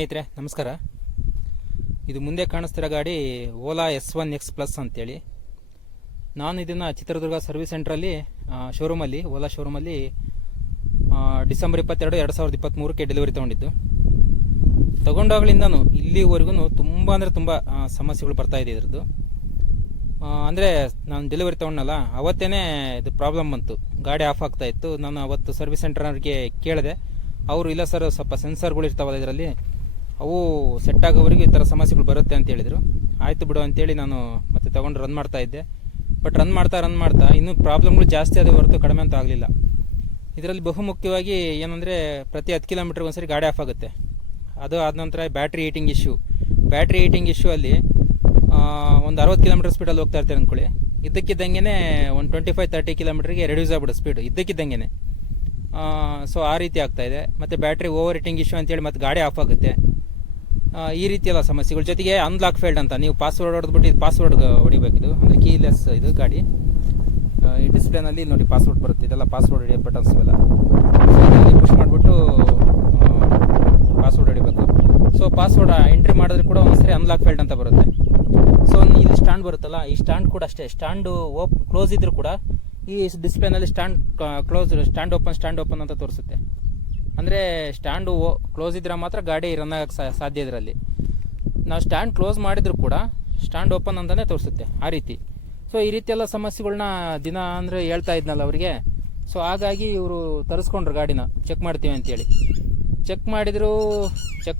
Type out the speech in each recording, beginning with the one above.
ಸ್ನೇಹಿತರೆ ನಮಸ್ಕಾರ. ಇದು ಮುಂದೆ ಕಾಣಿಸ್ತಿರೋ ಗಾಡಿ ಓಲಾ S1X+ ಅಂತೇಳಿ. ನಾನು ಇದನ್ನು ಚಿತ್ರದುರ್ಗ ಸರ್ವಿಸ್ ಸೆಂಟ್ರಲ್ಲಿ ಶೋರೂಮಲ್ಲಿ ಓಲಾ ಶೋರೂಮಲ್ಲಿ ಡಿಸೆಂಬರ್ 22, 2023ಕ್ಕೆ ಡೆಲಿವರಿ ತೊಗೊಂಡಾಗಲಿಂದನೂ ಇಲ್ಲಿವರೆಗೂ ತುಂಬ ಅಂದರೆ ತುಂಬ ಸಮಸ್ಯೆಗಳು ಬರ್ತಾಯಿದೆ ಇದ್ರದ್ದು. ಅಂದರೆ ನಾನು ಡೆಲಿವರಿ ತೊಗೊಂಡಲ್ಲ ಅವತ್ತೇ ಇದು ಪ್ರಾಬ್ಲಮ್ ಬಂತು, ಗಾಡಿ ಆಫ್ ಆಗ್ತಾಯಿತ್ತು. ನಾನು ಅವತ್ತು ಸರ್ವಿಸ್ ಸೆಂಟರ್ನವ್ರಿಗೆ ಕೇಳಿದೆ, ಅವರು ಇಲ್ಲ ಸರ್ ಸ್ವಲ್ಪ ಸೆನ್ಸರ್ಗಳು ಇರ್ತಾವಲ್ಲ ಇದರಲ್ಲಿ, ಅವು ಸೆಟ್ ಆಗೋವರೆಗೂ ಈ ಥರ ಸಮಸ್ಯೆಗಳು ಬರುತ್ತೆ ಅಂತ ಹೇಳಿದರು. ಆಯಿತು ಬಿಡು ಅಂತೇಳಿ ನಾನು ಮತ್ತೆ ತೊಗೊಂಡು ರನ್ ಮಾಡ್ತಾಯಿದ್ದೆ. ಬಟ್ ರನ್ ಮಾಡ್ತಾ ಇನ್ನೂ ಪ್ರಾಬ್ಲಮ್ಗಳು ಜಾಸ್ತಿ ಆದ ಹೊರತು ಕಡಿಮೆ ಅಂತ ಆಗಲಿಲ್ಲ. ಇದರಲ್ಲಿ ಬಹುಮುಖ್ಯವಾಗಿ ಏನಂದರೆ ಪ್ರತಿ 10 ಕಿಲೋಮೀಟ್ರಿಗೆ ಒಂದ್ಸರಿ ಗಾಡಿ ಆಫ್ ಆಗುತ್ತೆ. ಅದು ಆದ ನಂತರ ಬ್ಯಾಟ್ರಿ ಹೀಟಿಂಗ್ ಇಶ್ಯೂ ಅಲ್ಲಿ ಒಂದು 60 ಕಿಲೋಮೀಟರ್ ಸ್ಪೀಡಲ್ಲಿ ಹೋಗ್ತಾ ಇರ್ತಾರೆ ಅಂದ್ಕೊಳ್ಳಿ, ಇದ್ದಕ್ಕಿದ್ದಂಗೆ ಒಂದು 25-30 ಕಿಲೋಮೀಟ್ರಿಗೆ ರೆಡ್ಯೂಸ್ ಆಗ್ಬಿಡು ಸ್ಪೀಡು ಇದ್ದಕ್ಕಿದ್ದಂಗೆ. ಸೊ ಆ ರೀತಿ ಆಗ್ತಾಯಿದೆ. ಮತ್ತು ಬ್ಯಾಟ್ರಿ ಓವರ್ ಹೀಟಿಂಗ್ ಇಶ್ಯೂ ಅಂತೇಳಿ ಮತ್ತೆ ಗಾಡಿ ಆಫ್ ಆಗುತ್ತೆ. ಈ ರೀತಿ ಎಲ್ಲ ಸಮಸ್ಯೆಗಳ ಜೊತೆಗೆ ಅನ್ಲಾಕ್ ಫೇಲ್ಡ್ ಅಂತ, ನೀವು ಪಾಸ್ವರ್ಡ್ ಹೊಡೆದ್ಬಿಟ್ಟು ಇದು ಪಾಸ್ವರ್ಡ್ ಹೊಡಿಬೇಕಿದು, ಅಂದರೆ ಕೀಲೆಸ್ ಇದು ಗಾಡಿ. ಈ ಡಿಸ್ಪ್ಲೇನಲ್ಲಿ ನೋಡಿ ಪಾಸ್ವರ್ಡ್ ಬರುತ್ತೆ, ಇದೆಲ್ಲ ಪಾಸ್ವರ್ಡ್ ಹೊಡಿಯೋ ಬಟನ್ಸ್ ಇವೆಲ್ಲ. ಸೊ ಇದರಲ್ಲಿ ಪುಷ್ ಮಾಡಿಬಿಟ್ಟು ಪಾಸ್ವರ್ಡ್ ಹೊಡಿಬೇಕು. ಸೊ ಪಾಸ್ವರ್ಡ್ ಎಂಟ್ರಿ ಮಾಡಿದ್ರೆ ಕೂಡ ಒಂದ್ಸರಿ ಅನ್ಲಾಕ್ ಫೇಲ್ಡ್ ಅಂತ ಬರುತ್ತೆ. ಸೊ ಇಲ್ಲಿ ಸ್ಟ್ಯಾಂಡ್ ಬರುತ್ತಲ್ಲ, ಈ ಸ್ಟ್ಯಾಂಡ್ ಕೂಡ ಅಷ್ಟೇ, ಸ್ಟ್ಯಾಂಡು ಕ್ಲೋಸ್ ಇದ್ರೂ ಕೂಡ ಈ ಡಿಸ್ಪ್ಲೇನಲ್ಲಿ ಸ್ಟ್ಯಾಂಡ್ ಕ್ಲೋಸ್, ಸ್ಟ್ಯಾಂಡ್ ಓಪನ್ ಅಂತ ತೋರಿಸುತ್ತೆ. ಅಂದರೆ ಸ್ಟ್ಯಾಂಡು ಕ್ಲೋಸ್ ಇದ್ರೆ ಮಾತ್ರ ಗಾಡಿ ರನ್ ಆಗೋಕ್ಕೆ ಸಾಧ್ಯ. ಇದರಲ್ಲಿ ನಾವು ಸ್ಟ್ಯಾಂಡ್ ಕ್ಲೋಸ್ ಮಾಡಿದ್ರು ಕೂಡ ಸ್ಟ್ಯಾಂಡ್ ಓಪನ್ ಅಂತಲೇ ತೋರಿಸುತ್ತೆ, ಆ ರೀತಿ. ಸೊ ಈ ರೀತಿ ಎಲ್ಲ ಸಮಸ್ಯೆಗಳ್ನ ದಿನ ಅಂದರೆ ಹೇಳ್ತಾ ಇದ್ನಲ್ಲ ಅವರಿಗೆ. ಸೊ ಹಾಗಾಗಿ ಇವರು ತರಿಸ್ಕೊಂಡ್ರು ಗಾಡಿನ, ಚೆಕ್ ಮಾಡ್ತೀವಿ ಅಂತೇಳಿ. ಚೆಕ್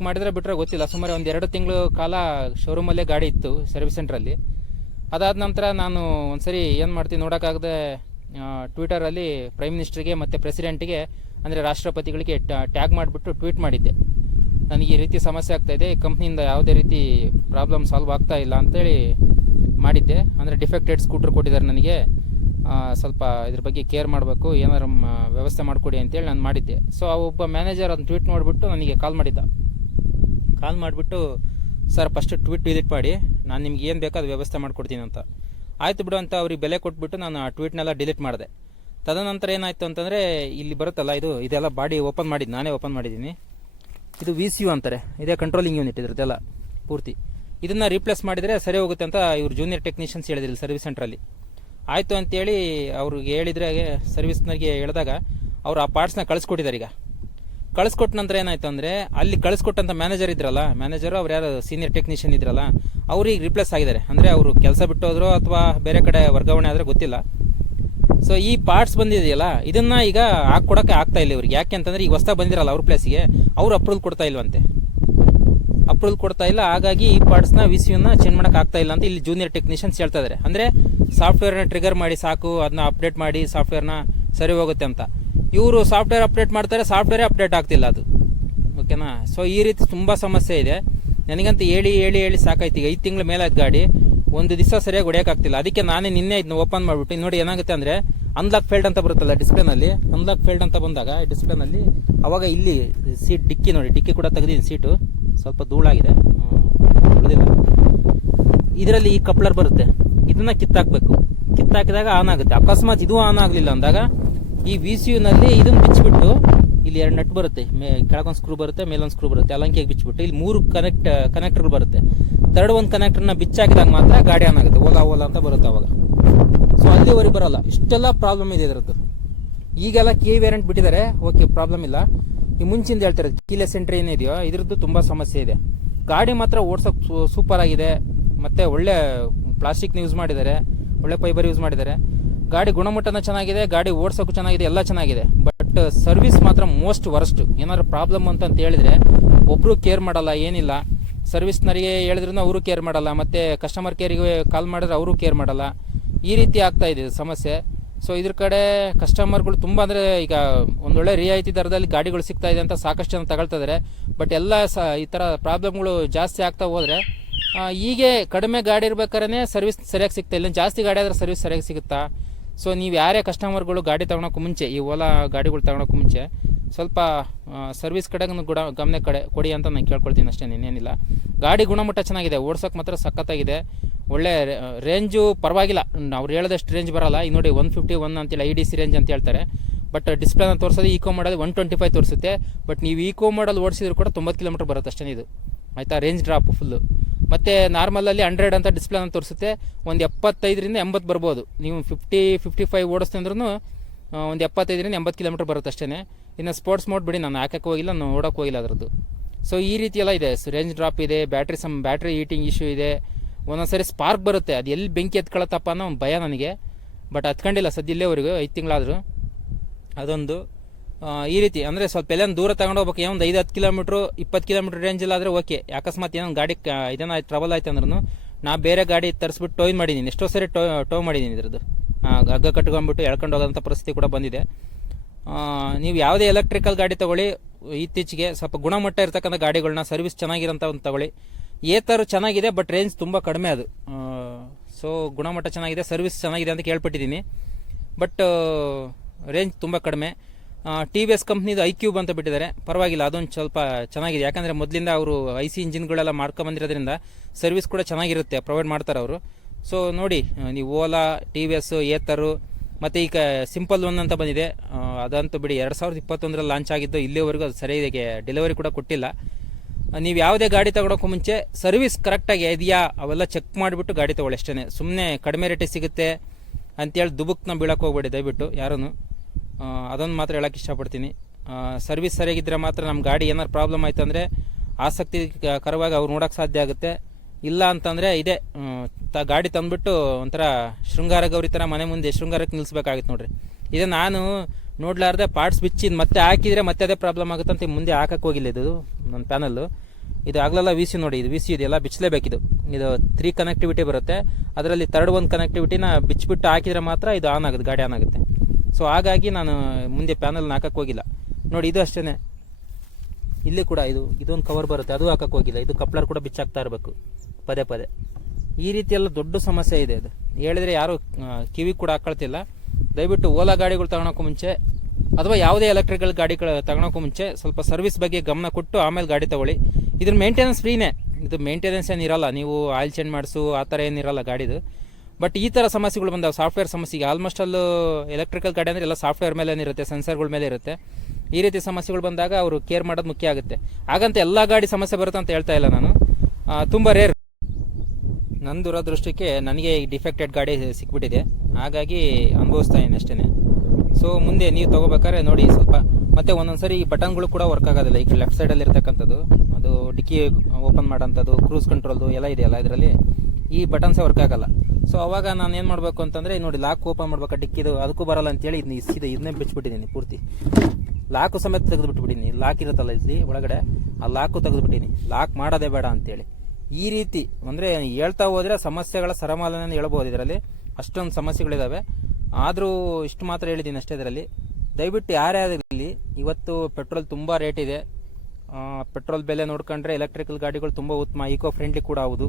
ಮಾಡಿದ್ರೆ ಬಿಟ್ಟರೆ ಗೊತ್ತಿಲ್ಲ, ಸುಮಾರು ಒಂದು 2 ತಿಂಗಳು ಕಾಲ ಶೋರೂಮಲ್ಲೇ ಗಾಡಿ ಇತ್ತು ಸರ್ವಿಸ್ ಸೆಂಟ್ರಲ್ಲಿ. ಅದಾದ ನಂತರ ನಾನು ಒಂದ್ಸರಿ ಏನು ಮಾಡ್ತೀನಿ ನೋಡೋಕ್ಕಾಗದೆ ಟ್ವಿಟರಲ್ಲಿ ಪ್ರೈಮ್ ಮಿನಿಸ್ಟ್ರಿಗೆ ಮತ್ತು ಪ್ರೆಸಿಡೆಂಟಿಗೆ, ಅಂದರೆ ರಾಷ್ಟ್ರಪತಿಗಳಿಗೆ ಟ್ಯಾಗ್ ಮಾಡಿಬಿಟ್ಟು ಟ್ವೀಟ್ ಮಾಡಿದ್ದೆ, ನನಗೆ ಈ ರೀತಿ ಸಮಸ್ಯೆ ಆಗ್ತಾಯಿದೆ, ಕಂಪ್ನಿಯಿಂದ ಯಾವುದೇ ರೀತಿ ಪ್ರಾಬ್ಲಮ್ ಸಾಲ್ವ್ ಆಗ್ತಾ ಇಲ್ಲ ಅಂತೇಳಿ ಮಾಡಿದ್ದೆ. ಅಂದರೆ ಡಿಫೆಕ್ಟೆಡ್ ಸ್ಕೂಟ್ರ್ ಕೊಟ್ಟಿದ್ದಾರೆ ನನಗೆ, ಸ್ವಲ್ಪ ಇದ್ರ ಬಗ್ಗೆ ಕೇರ್ ಮಾಡಬೇಕು, ಏನಾರು ವ್ಯವಸ್ಥೆ ಮಾಡಿಕೊಡಿ ಅಂತೇಳಿ ನಾನು ಮಾಡಿದ್ದೆ. ಸೊ ಒಬ್ಬ ಮ್ಯಾನೇಜರ್ ಅದನ್ನು ಟ್ವೀಟ್ ಮಾಡಿಬಿಟ್ಟು ನನಗೆ ಕಾಲ್ ಮಾಡಿಬಿಟ್ಟು ಸರ್ ಫಸ್ಟ್ ಟ್ವೀಟ್ ಡಿಲೀಟ್ ಮಾಡಿ, ನಾನು ನಿಮ್ಗೆ ಏನು ಬೇಕೋ ಅದು ವ್ಯವಸ್ಥೆ ಮಾಡಿಕೊಡ್ತೀನಿ ಅಂತ. ಆಯಿತು ಬಿಡು ಅಂತ ಅವ್ರಿಗೆ ಬೆಲೆ ಕೊಟ್ಬಿಟ್ಟು ನಾನು ಆ ಟ್ವೀಟ್ನೆಲ್ಲ ಡಿಲೀಟ್ ಮಾಡಿದೆ. ತದನಂತರ ಏನಾಯಿತು ಅಂತಂದರೆ, ಇಲ್ಲಿ ಬರುತ್ತಲ್ಲ ಇದೆಲ್ಲ ಬಾಡಿ ನಾನೇ ಓಪನ್ ಮಾಡಿದ್ದೀನಿ. ಇದು VCU ಅಂತಾರೆ, ಇದೇ ಕಂಟ್ರೋಲಿಂಗ್ ಯೂನಿಟ್ ಇದ್ರದ್ದೆಲ್ಲ ಪೂರ್ತಿ. ಇದನ್ನು ರೀಪ್ಲೇಸ್ ಮಾಡಿದರೆ ಸರಿ ಹೋಗುತ್ತೆ ಅಂತ ಇವರು ಜೂನಿಯರ್ ಟೆಕ್ನಿಷಿಯನ್ಸ್ ಹೇಳಿದ್ರು ಸರ್ವಿಸ್ ಸೆಂಟ್ರಲ್ಲಿ. ಆಯಿತು ಅಂತೇಳಿ ಅವ್ರಿಗೆ ಹೇಳಿದರೆ, ಸರ್ವಿಸ್ನವ್ರಿಗೆ ಹೇಳಿದಾಗ ಅವ್ರು ಆ ಪಾರ್ಟ್ಸ್ನ ಕಳಿಸ್ಕೊಟ್ಟಿದ್ದಾರೆ. ಈಗ ಕಳಿಸ್ಕೊಟ್ಟ ನಂತರ ಏನಾಯಿತು ಅಂದರೆ, ಅಲ್ಲಿ ಕಳಿಸ್ಕೊಟ್ಟಂಥ ಮ್ಯಾನೇಜರು ಅವ್ರು ಯಾರು ಸೀನಿಯರ್ ಟೆಕ್ನಿಷಿಯನ್ ಇದ್ರಲ್ಲ, ಅವ್ರಿಗೆ ರಿಪ್ಲೇಸ್ ಆಗಿದ್ದಾರೆ. ಅಂದರೆ ಅವರು ಕೆಲಸ ಬಿಟ್ಟೋದ್ರು ಅಥವಾ ಬೇರೆ ಕಡೆ ವರ್ಗಾವಣೆ ಆದರೆ ಗೊತ್ತಿಲ್ಲ. ಸೊ ಈ ಪಾರ್ಟ್ಸ್ ಬಂದಿದೆಯಲ್ಲ, ಇದನ್ನು ಈಗ ಹಾಕ್ಕೊಡೋಕ್ಕೆ ಆಗ್ತಾ ಇಲ್ಲ ಇವ್ರಿಗೆ. ಯಾಕೆ ಅಂತಂದರೆ ಈಗ ಹೊಸ್ದಾಗಿ ಬಂದಿರಲ್ಲ ಅವ್ರ ಪ್ಲೇಸಿಗೆ, ಅವರು ಅಪ್ರೂವಲ್ ಕೊಡ್ತಾ ಇಲ್ಲ. ಹಾಗಾಗಿ ಈ ಪಾರ್ಟ್ಸ್ನ VCUನ ಚೇಂಜ್ ಮಾಡೋಕ್ಕೆ ಆಗ್ತಾ ಇಲ್ಲ ಅಂತ ಇಲ್ಲಿ ಜೂನಿಯರ್ ಟೆಕ್ನಿಷಿಯನ್ಸ್ ಹೇಳ್ತಾ ಇದ್ದಾರೆ. ಅಂದರೆ ಸಾಫ್ಟ್ವೇರ್ನ ಟ್ರಿಗರ್ ಮಾಡಿ ಸಾಕು, ಅದನ್ನ ಅಪ್ಡೇಟ್ ಮಾಡಿ ಸಾಫ್ಟ್ವೇರ್ನ ಸರಿ ಹೋಗುತ್ತೆ ಅಂತ. ಇವರು ಸಾಫ್ಟ್ವೇರ್ ಅಪ್ಡೇಟ್ ಮಾಡ್ತಾರೆ, ಸಾಫ್ಟ್ವೇರೇ ಅಪ್ಡೇಟ್ ಆಗ್ತಿಲ್ಲ ಅದು, ಓಕೆನಾ. ಸೊ ಈ ರೀತಿ ತುಂಬ ಸಮಸ್ಯೆ ಇದೆ. ನನಗಂತೂ ಹೇಳಿ ಸಾಕಾಯ್ತು. ಈಗ 5 ತಿಂಗಳ ಮೇಲಾಯ್ತು ಗಾಡಿ, ಒಂದು ದಿವಸ ಸರಿಯಾಗಿ ಹೊಡೆಯೋಕ್ಕಾಗ್ತಿಲ್ಲ. ಅದಕ್ಕೆ ನಾನೇ ನಿನ್ನೆ ಇದನ್ನ ಓಪನ್ ಮಾಡಿಬಿಟ್ಟು ನೋಡಿ ಏನಾಗುತ್ತೆ ಅಂದರೆ, ಅನ್ಲಾಕ್ ಫೇಲ್ಡ್ ಅಂತ ಬರುತ್ತಲ್ಲ ಡಿಸ್ಪ್ಲೇನಲ್ಲಿ, ಅನ್ಲಾಕ್ ಫೇಲ್ಡ್ ಅಂತ ಬಂದಾಗ ಡಿಸ್ಪ್ಲೇನಲ್ಲಿ ಅವಾಗ ಇಲ್ಲಿ ಸೀಟ್ ಡಿಕ್ಕಿ ನೋಡಿ, ಡಿಕ್ಕಿ ಕೂಡ ತೆಗೆದಿದ್ದೀನಿ, ಸೀಟು ಸ್ವಲ್ಪ ಧೂಳಾಗಿದೆ, ಉಳಿದಿಲ್ಲ. ಇದರಲ್ಲಿ ಈ ಕಪ್ಲರ್ ಬರುತ್ತೆ, ಇದನ್ನು ಕಿತ್ತಾಕಿದಾಗ ಆನ್ ಆಗುತ್ತೆ. ಅಕಸ್ಮಾತ್ ಇದು ಆನ್ ಆಗಲಿಲ್ಲ ಅಂದಾಗ ಈ VCUನಲ್ಲಿ ಇದನ್ನು ಬಿಚ್ಚಿಬಿಟ್ಟು, ಇಲ್ಲಿ 2 ನಟ್ ಬರುತ್ತೆ, ಕೆಳಗೊಂದು ಸ್ಕ್ರೂ ಬರುತ್ತೆ, ಮೇಲೊಂದು ಸ್ಕ್ರೂ ಬರುತ್ತೆ, ಅಲಂಕಿಯಾಗಿ ಬಿಚ್ಚಿಬಿಟ್ಟು ಇಲ್ಲಿ 3 ಕನೆಕ್ಟರ್ಗಳು ಬರುತ್ತೆ. ಒಂದು ಕನೆಕ್ಟರ್ನ ಬಿಚ್ಚಾಕಿದಾಗ ಮಾತ್ರ ಗಾಡಿ ಆನ್ ಆಗುತ್ತೆ, ಓಲಾ ಅಂತ ಬರುತ್ತೆ ಅವಾಗ. ಸೊ ಅಲ್ಲಿವರೆಗೆ ಬರೋಲ್ಲ. ಇಷ್ಟೆಲ್ಲ ಪ್ರಾಬ್ಲಮ್ ಇದೆ ಇದರದ್ದು. ಈಗೆಲ್ಲ ಕೀ ವೇರಿಯಂಟ್ ಬಿಟ್ಟಿದ್ದಾರೆ, ಓಕೆ ಪ್ರಾಬ್ಲಮ್ ಇಲ್ಲ. ಈ ಮುಂಚಿಂದ ಹೇಳ್ತಾರೆ ಕೀಲೆಸ್ ಎಂಟ್ರಿ ಏನಿದೆಯೋ ಇದ್ರದ್ದು ತುಂಬ ಸಮಸ್ಯೆ ಇದೆ. ಗಾಡಿ ಮಾತ್ರ ಓಡ್ಸೋಕೆ ಸೂಪರ್ ಆಗಿದೆ, ಮತ್ತು ಒಳ್ಳೆ ಪ್ಲಾಸ್ಟಿಕ್ನ ಯೂಸ್ ಮಾಡಿದ್ದಾರೆ, ಒಳ್ಳೆ ಫೈಬರ್ ಯೂಸ್ ಮಾಡಿದ್ದಾರೆ. ಗಾಡಿ ಗುಣಮಟ್ಟನ ಚೆನ್ನಾಗಿದೆ, ಗಾಡಿ ಓಡ್ಸೋಕ್ಕೂ ಚೆನ್ನಾಗಿದೆ, ಎಲ್ಲ ಚೆನ್ನಾಗಿದೆ. ಬಟ್ ಸರ್ವಿಸ್ ಮಾತ್ರ ಮೋಸ್ಟ್ ವರ್ಸ್ಟ್. ಏನಾದ್ರು ಪ್ರಾಬ್ಲಮ್ ಅಂತ ಹೇಳಿದರೆ ಒಬ್ಬರು ಕೇರ್ ಮಾಡಲ್ಲ, ಏನಿಲ್ಲ. ಸರ್ವಿಸ್ನರಿಗೆ ಹೇಳಿದ್ರೂ ಅವರು ಕೇರ್ ಮಾಡಲ್ಲ, ಮತ್ತು ಕಸ್ಟಮರ್ ಕೇರಿಗೆ ಕಾಲ್ ಮಾಡಿದ್ರೆ ಅವರು ಕೇರ್ ಮಾಡಲ್ಲ. ಈ ರೀತಿ ಆಗ್ತಾ ಇದೆ ಸಮಸ್ಯೆ. ಸೊ ಇದ್ರ ಕಡೆ ಕಸ್ಟಮರ್ಗಳು ತುಂಬ, ಅಂದರೆ ಈಗ ಒಂದೊಳ್ಳೆ ರಿಯಾಯಿತಿ ದರದಲ್ಲಿ ಗಾಡಿಗಳು ಸಿಗ್ತಾ ಇದೆ ಅಂತ ಸಾಕಷ್ಟು ಜನ ತಗೊಳ್ತಾ ಇದ್ದಾರೆ. ಬಟ್ ಎಲ್ಲ ಈ ಥರ ಪ್ರಾಬ್ಲಮ್ಗಳು ಜಾಸ್ತಿ ಆಗ್ತಾ ಹೋದರೆ, ಹೀಗೆ ಕಡಿಮೆ ಗಾಡಿ ಇರ್ಬೇಕಾದ್ರೆ ಸರ್ವಿಸ್ ಸರಿಯಾಗಿ ಸಿಗ್ತಾ ಇಲ್ಲ, ಜಾಸ್ತಿ ಗಾಡಿ ಆದರೆ ಸರ್ವಿಸ್ ಸರಿಯಾಗಿ ಸಿಗುತ್ತಾ? ಸೊ ನೀವು ಯಾರೇ ಕಸ್ಟಮರ್ಗಳು ಗಾಡಿ ತೊಗೊಳಕ್ಕೂ ಮುಂಚೆ, ಈ ಓಲಾ ಗಾಡಿಗಳು ತೊಗೊಳಕ್ಕೂ ಮುಂಚೆ ಸ್ವಲ್ಪ ಸರ್ವಿಸ್ ಕಡೆಗೂ ಗಮನ ಕೊಡಿ ಅಂತ ನಾನು ಕೇಳ್ಕೊಳ್ತೀನಿ ಅಷ್ಟೇ, ಇನ್ನೇನಿಲ್ಲ. ಗಾಡಿ ಗುಣಮಟ್ಟ ಚೆನ್ನಾಗಿದೆ, ಓಡ್ಸೋಕೆ ಮಾತ್ರ ಸಖತ್ತಾಗಿದೆ. ಒಳ್ಳೆ ರೇಂಜು ಪರವಾಗಿಲ್ಲ, ಅವ್ರು ಹೇಳೋದಷ್ಟು ರೇಂಜ್ ಬರೋಲ್ಲ. ಈಗ ನೋಡಿ 151 ಅಂತೇಳಿ IDC ರೇಂಜ್ ಅಂತ ಹೇಳ್ತಾರೆ. ಬಟ್ ಡಿಸ್ಪ್ಲೇನ ತೋರಿಸೋದು ಈಕೋ ಮಾಡಲ್ 125 ತೋರಿಸುತ್ತೆ. ಬಟ್ ನೀವು ಈಕೋ ಮಾಡಲ್ ಓಡಿಸಿದ್ರು ಕೂಡ 90 ಕಿಲೋಮೀಟರ್ ಬರುತ್ತೆ ಅಷ್ಟೇ ಇದು, ಆಯಿತಾ. Range drop full. ಮತ್ತು ನಾರ್ಮಲಲ್ಲಿ 100 ಅಂತ ಡಿಸ್ಪ್ಲೇನ ತೋರಿಸುತ್ತೆ. ಒಂದು 75ರಿಂದ 80 ಬರ್ಬೋದು. ನೀವು 55 ಓಡಿಸ್ತೀನಿ ಅಂದ್ರೂ ಒಂದು 75ರಿಂದ 80 ಕಿಲೋಮೀಟರ್ ಬರುತ್ತೆ ಅಷ್ಟೇ. ಇನ್ನು ಸ್ಪೋರ್ಟ್ಸ್ ಮೋಡ್ ಬಿಡಿ, ನಾನು ಹಾಕಕ್ಕೆ ಹೋಗಿಲ್ಲ, ನಾನು ನೋಡೋಕೆ ಹೋಗಿಲ್ಲ ಅದರದ್ದು. ಸೊ ಈ ರೀತಿ ಎಲ್ಲ ಇದೆ. ರೇಂಜ್ ಡ್ರಾಪ್ ಇದೆ, ಬ್ಯಾಟ್ರಿ ಹೀಟಿಂಗ್ ಇಶ್ಯೂ ಇದೆ. ಒಂದೊಂದ್ಸರಿ ಸ್ಪಾರ್ಕ್ ಬರುತ್ತೆ, ಅದು ಎಲ್ಲಿ ಬೆಂಕಿ ಎತ್ಕೊಳತ್ತಪ್ಪ ಅನ್ನೋ ಒಂದು ಭಯ ನನಗೆ. ಬಟ್ ಹತ್ಕೊಂಡಿಲ್ಲ ಸದ್ಯ ಇಲ್ಲೇವರೆಗೂ, 5 ತಿಂಗಳಾದರೂ. ಅದೊಂದು ಈ ರೀತಿ ಅಂದರೆ ಸ್ವಲ್ಪ ಎಲ್ಲ ದೂರ ತಗೊಂಡು ಹೋಗ್ಬೇಕು. ಒಂದು 5-10 ಕಿಲೋಮೀಟ್ರು 20 ಕಿಲೋಮೀಟ್ರ್ ರೇಂಜಲ್ಲಾದರೆ ಓಕೆ. ಅಕಸ್ಮಾತ್ ಏನೋ ಗಾಡಿ ಇದೇನಾಯ್ತು ಟ್ರಬಲ್ ಆಯ್ತು ಅಂದ್ರೂ ನಾ ಬೇರೆ ಗಾಡಿ ತರಿಸ್ಬಿಟ್ಟು ಟೋಯ್ ಮಾಡಿದ್ದೀನಿ. ಎಷ್ಟೋ ಸರಿ ಟೋ ಮಾಡಿದ್ದೀನಿ ಇದ್ರದ್ದು. ಹಗ್ಗ ಕಟ್ಕೊಂಡ್ಬಿಟ್ಟು ಎಳ್ಕೊಂಡು ಹೋಗೋಂಥ ಪರಿಸ್ಥಿತಿ ಕೂಡ ಬಂದಿದೆ. ನೀವು ಯಾವುದೇ ಎಲೆಕ್ಟ್ರಿಕಲ್ ಗಾಡಿ ತೊಗೊಳ್ಳಿ, ಇತ್ತೀಚೆಗೆ ಸ್ವಲ್ಪ ಗುಣಮಟ್ಟ ಇರ್ತಕ್ಕಂಥ ಗಾಡಿಗಳನ್ನ, ಸರ್ವಿಸ್ ಚೆನ್ನಾಗಿರೋಂಥ ಒಂದು ತೊಗೊಳ್ಳಿ. ಏತರು ಚೆನ್ನಾಗಿದೆ, ಬಟ್ ರೇಂಜ್ ತುಂಬ ಕಡಿಮೆ ಅದು. ಸೊ ಗುಣಮಟ್ಟ ಚೆನ್ನಾಗಿದೆ, ಸರ್ವಿಸ್ ಚೆನ್ನಾಗಿದೆ ಅಂತ ಕೇಳ್ಪಟ್ಟಿದ್ದೀನಿ, ಬಟ್ ರೇಂಜ್ ತುಂಬ ಕಡಿಮೆ. TVS ಕಂಪ್ನಿದು iQube ಅಂತ ಬಿಟ್ಟಿದ್ದಾರೆ, ಪರವಾಗಿಲ್ಲ, ಅದೊಂದು ಸ್ವಲ್ಪ ಚೆನ್ನಾಗಿದೆ. ಯಾಕಂದರೆ ಮೊದಲಿಂದ ಅವರು IC ಇಂಜಿನ್ಗಳೆಲ್ಲ ಮಾಡ್ಕೊಂಬಂದಿರೋದ್ರಿಂದ ಸರ್ವಿಸ್ ಕೂಡ ಚೆನ್ನಾಗಿರುತ್ತೆ, ಪ್ರೊವೈಡ್ ಮಾಡ್ತಾರೆ ಅವರು. ಸೊ ನೋಡಿ, ನೀವು ಓಲಾ, TVS, ಏತರು ಮತ್ತು ಈಗ ಸಿಂಪಲ್ ಒನ್ ಅಂತ ಬಂದಿದೆ, ಅದಂತೂ ಬಿಡಿ 2021ರಲ್ಲಿ ಲಾಂಚ್ ಆಗಿದ್ದು, ಇಲ್ಲಿವರೆಗೂ ಅದು ಸರಿಯಾಗಿ ಡೆಲಿವರಿ ಕೂಡ ಕೊಟ್ಟಿಲ್ಲ. ನೀವು ಯಾವುದೇ ಗಾಡಿ ತಗೊಳೋಕ್ಕೂ ಮುಂಚೆ ಸರ್ವಿಸ್ ಕರೆಕ್ಟಾಗಿ ಇದೆಯಾ ಅವೆಲ್ಲ ಚೆಕ್ ಮಾಡಿಬಿಟ್ಟು ಗಾಡಿ ತೊಗೊಳ್ಳಿ ಅಷ್ಟೇ. ಸುಮ್ಮನೆ ಕಡಿಮೆ ರೇಟಿಗೆ ಸಿಗುತ್ತೆ ಅಂತೇಳಿ ದುಬುಕ್ನ ಬೀಳಕ್ಕೆ ಹೋಗ್ಬೇಡಿ ದಯವಿಟ್ಟು ಯಾರೂ. ಅದೊಂದು ಮಾತ್ರ ಹೇಳೋಕ್ಕೆ ಇಷ್ಟಪಡ್ತೀನಿ. ಸರ್ವಿಸ್ ಸರಿಯಾಗಿದ್ದರೆ ಮಾತ್ರ ನಮ್ಮ ಗಾಡಿ ಏನಾರು ಪ್ರಾಬ್ಲಮ್ ಆಯ್ತು ಅಂದರೆ ಆಸಕ್ತಿಕರವಾಗಿ ಅವ್ರು ನೋಡೋಕ್ಕೆ ಸಾಧ್ಯ ಆಗುತ್ತೆ. ಇಲ್ಲ ಅಂತಂದರೆ ಇದೇ ಗಾಡಿ ತಂದುಬಿಟ್ಟು ಒಂಥರ ಶೃಂಗಾರ ಗೌರಿ ಥರ ಮನೆ ಮುಂದೆ ಶೃಂಗಾರಕ್ಕೆ ನಿಲ್ಲಿಸ್ಬೇಕಾಗಿತ್ತು ನೋಡ್ರಿ. ಇದು ನಾನು ನೋಡ್ಲಾರ್ದೆ ಪಾರ್ಟ್ಸ್ ಬಿಚ್ಚಿದ್ದು ಮತ್ತೆ ಹಾಕಿದರೆ ಮತ್ತೆ ಅದೇ ಪ್ರಾಬ್ಲಮ್ ಆಗುತ್ತೆ ಅಂತ ಮುಂದೆ ಹಾಕಕ್ಕೆ ಹೋಗಿಲ್ಲ. ಇದು ನನ್ನ ಪ್ಯಾನಲ್ಲು ಇದು ಆಗಲೆಲ್ಲ VC ನೋಡಿ, ಇದು VC ಇದೆಲ್ಲ ಬಿಚ್ಚಲೇಬೇಕಿದು. ಇದು 3 ಕನೆಕ್ಟಿವಿಟಿ ಬರುತ್ತೆ, ಅದರಲ್ಲಿ ಥರ್ಡ್ ಒಂದು ಕನೆಕ್ಟಿವಿಟಿನ ಬಿಚ್ಚಿಬಿಟ್ಟು ಹಾಕಿದರೆ ಮಾತ್ರ ಇದು ಆನ್ ಆಗುತ್ತೆ, ಗಾಡಿ ಆನ್ ಆಗುತ್ತೆ. ಸೊ ಹಾಗಾಗಿ ನಾನು ಮುಂದೆ ಪ್ಯಾನಲ್ನ ಹಾಕಕ್ಕೆ ಹೋಗಿಲ್ಲ ನೋಡಿ. ಇದು ಅಷ್ಟೇ, ಇಲ್ಲಿ ಕೂಡ ಇದೊಂದು ಕವರ್ ಬರುತ್ತೆ, ಅದು ಹಾಕಕ್ಕೆ ಹೋಗಿಲ್ಲ. ಇದು ಕಪ್ಲರ್ ಕೂಡ ಬಿಚ್ಚಾಕ್ತಾ ಇರಬೇಕು ಪದೇ ಪದೇ. ಈ ರೀತಿ ಎಲ್ಲ ದೊಡ್ಡ ಸಮಸ್ಯೆ ಇದೆ. ಇದು ಹೇಳಿದರೆ ಯಾರು ಕಿವಿ ಕೂಡ ಹಾಕೊಳ್ತಿಲ್ಲ. ದಯವಿಟ್ಟು ಓಲಾ ಗಾಡಿಗಳು ತಗೊಳಕ್ಕೂ ಮುಂಚೆ ಅಥವಾ ಯಾವುದೇ ಎಲೆಕ್ಟ್ರಿಕಲ್ ಗಾಡಿಗಳು ತಗೊಳಕ್ಕೂ ಮುಂಚೆ ಸ್ವಲ್ಪ ಸರ್ವಿಸ್ ಬಗ್ಗೆ ಗಮನ ಕೊಟ್ಟು ಆಮೇಲೆ ಗಾಡಿ ತಗೊಳ್ಳಿ. ಇದ್ರ ಮೇಂಟೆನೆನ್ಸ್ ಫ್ರೀನೇ, ಇದು ಮೇಂಟೆನೆನ್ಸ್ ಏನಿರಲ್ಲ, ನೀವು ಆಯಿಲ್ ಚೇಂಜ್ ಮಾಡಿಸು ಆ ಥರ ಏನಿರಲ್ಲ ಗಾಡಿದು. ಬಟ್ ಈ ಥರ ಸಮಸ್ಯೆಗಳು ಬಂದಾವೆ, ಸಾಫ್ಟ್ವೇರ್ ಸಮಸ್ಯೆಗೆ. ಆಲ್ಮೋಸ್ಟ್ ಅಲ್ಲೂ ಎಲೆಕ್ಟ್ರಿಕಲ್ ಗಾಡಿ ಅಂದರೆ ಎಲ್ಲ ಸಾಫ್ಟ್ವೇರ್ ಮೇಲೆ ಇರುತ್ತೆ, ಸೆನ್ಸರ್ಗಳ ಮೇಲೆ ಇರುತ್ತೆ. ಈ ರೀತಿ ಸಮಸ್ಯೆಗಳು ಬಂದಾಗ ಅವರು ಕೇರ್ ಮಾಡೋದು ಮುಖ್ಯ ಆಗುತ್ತೆ. ಹಾಗಂತ ಎಲ್ಲ ಗಾಡಿ ಸಮಸ್ಯೆ ಬರುತ್ತೆ ಅಂತ ಹೇಳ್ತಾ ಇಲ್ಲ ನಾನು, ತುಂಬ ರೇರ್. ನನ್ನ ದುರದೃಷ್ಟಕ್ಕೆ ನನಗೆ ಈ ಡಿಫೆಕ್ಟೆಡ್ ಗಾಡಿ ಸಿಕ್ಬಿಟ್ಟಿದೆ, ಹಾಗಾಗಿ ಅನುಭವಿಸ್ತಾ ಇದ್ದೀನಿ ಅಷ್ಟೇ. ಸೊ ಮುಂದೆ ನೀವು ತೊಗೋಬೇಕಾದ್ರೆ ನೋಡಿ ಸ್ವಲ್ಪ. ಮತ್ತು ಒಂದೊಂದ್ಸರಿ ಈ ಬಟನ್ಗಳು ಕೂಡ ವರ್ಕ್ ಆಗೋದಿಲ್ಲ. ಈಗ ಲೆಫ್ಟ್ ಸೈಡಲ್ಲಿ ಇರ್ತಕ್ಕಂಥದ್ದು, ಅದು ಡಿಕ್ಕಿ ಓಪನ್ ಮಾಡೋಂಥದ್ದು, ಕ್ರೂಸ್ ಕಂಟ್ರೋಲ್ದು ಎಲ್ಲ ಇದೆಯಲ್ಲ, ಇದರಲ್ಲಿ ಈ ಬಟನ್ಸೇ ವರ್ಕ್ ಆಗಲ್ಲ. ಸೊ ಅವಾಗ ನಾನು ಏನು ಮಾಡಬೇಕು ಅಂತಂದರೆ ನೋಡಿ, ಲಾಕ್ ಓಪನ್ ಮಾಡ್ಬೇಕು ಡಿಕ್ಕಿದು, ಅದಕ್ಕೂ ಬರಲ್ಲ ಅಂತೇಳಿ ಇದನ್ನೇ ಬಿಚ್ಚಿಬಿಟ್ಟಿದ್ದೀನಿ ಪೂರ್ತಿ. ಲಾಕು ಸಮೇತ ತೆಗೆದುಬಿಟ್ಬಿಟ್ಟಿನಿ. ಲಾಕ್ ಇರುತ್ತಲ್ಲ ಇಲ್ಲಿ ಒಳಗಡೆ, ಆ ಲಾಕು ತೆಗೆದುಬಿಟ್ಟಿನಿ, ಲಾಕ್ ಮಾಡೋದೇ ಬೇಡ ಅಂತೇಳಿ. ಈ ರೀತಿ ಅಂದರೆ ಹೇಳ್ತಾ ಹೋದರೆ ಸಮಸ್ಯೆಗಳ ಸರಮಾಲೆಯನ್ನು ಹೇಳ್ಬೋದು ಇದರಲ್ಲಿ, ಅಷ್ಟೊಂದು ಸಮಸ್ಯೆಗಳಿದ್ದಾವೆ. ಆದರೂ ಇಷ್ಟು ಮಾತ್ರ ಹೇಳಿದ್ದೀನಿ ಅಷ್ಟೇ. ಇದರಲ್ಲಿ ದಯವಿಟ್ಟು ಯಾರೇ ಆಗಲಿ, ಇವತ್ತು ಪೆಟ್ರೋಲ್ ತುಂಬ ರೇಟ್ ಇದೆ. ಪೆಟ್ರೋಲ್ ಬೆಲೆ ನೋಡ್ಕೊಂಡ್ರೆ ಎಲೆಕ್ಟ್ರಿಕಲ್ ಗಾಡಿಗಳು ತುಂಬ ಉತ್ತಮ, ಈಕೋ ಫ್ರೆಂಡ್ಲಿ ಕೂಡ ಹೌದು.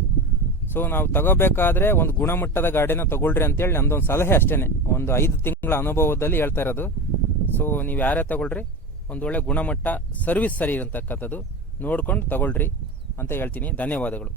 ಸೊ ನಾವು ತಗೋಬೇಕಾದ್ರೆ ಒಂದು ಗುಣಮಟ್ಟದ ಗಾಡಿನ ತಗೊಳ್ರಿ ಅಂತೇಳಿ ನಂದೊಂದು ಸಲಹೆ ಅಷ್ಟೇ, ಒಂದು 5 ತಿಂಗಳ ಅನುಭವದಲ್ಲಿ ಹೇಳ್ತಾ ಇರೋದು. ಸೊ ನೀವು ಯಾರೇ ತಗೊಳ್ರಿ, ಒಂದು ಒಳ್ಳೆ ಗುಣಮಟ್ಟ ಸರ್ವಿಸ್ ಸರಿ ಇರತಕ್ಕಂಥದ್ದು ನೋಡ್ಕೊಂಡು ತಗೊಳ್ರಿ ಅಂತ ಹೇಳ್ತೀನಿ. ಧನ್ಯವಾದಗಳು.